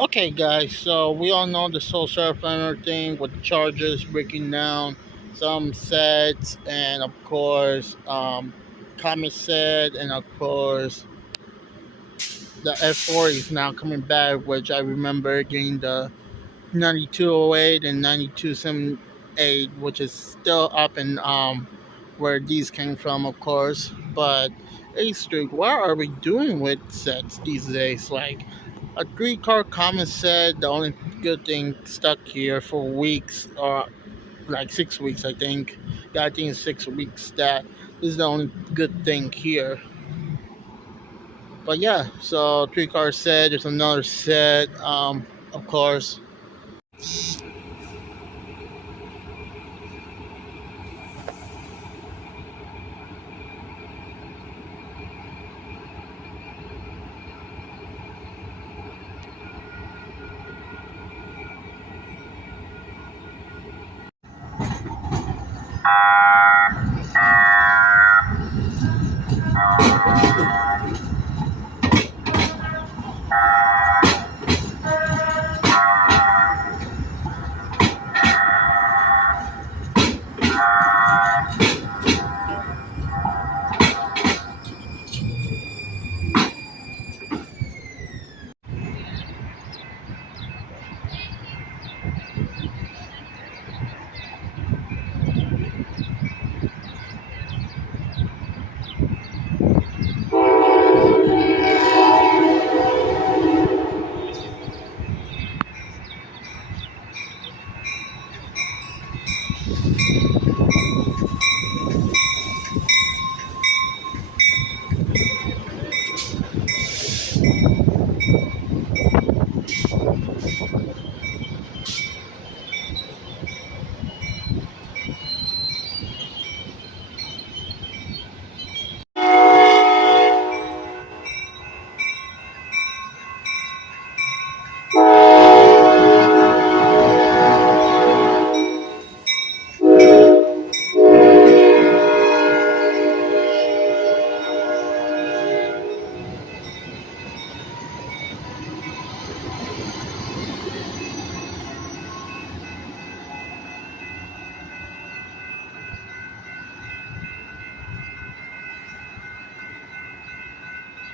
Okay, guys, so we all know the Soul Surfer thing with the charges breaking down some sets, and of course, Comet set, and of course, the F4 is now coming back, which I remember getting the 9208 and 9278, which is still up and where these came from, of course. But hey, Street, what are we doing with sets these days? Like a three-car common set, the only good thing stuck here for weeks or like 6 weeks, I think. Yeah, I think it's 6 weeks. That is the only good thing here. But yeah, so three-car set. There's another set. Of course.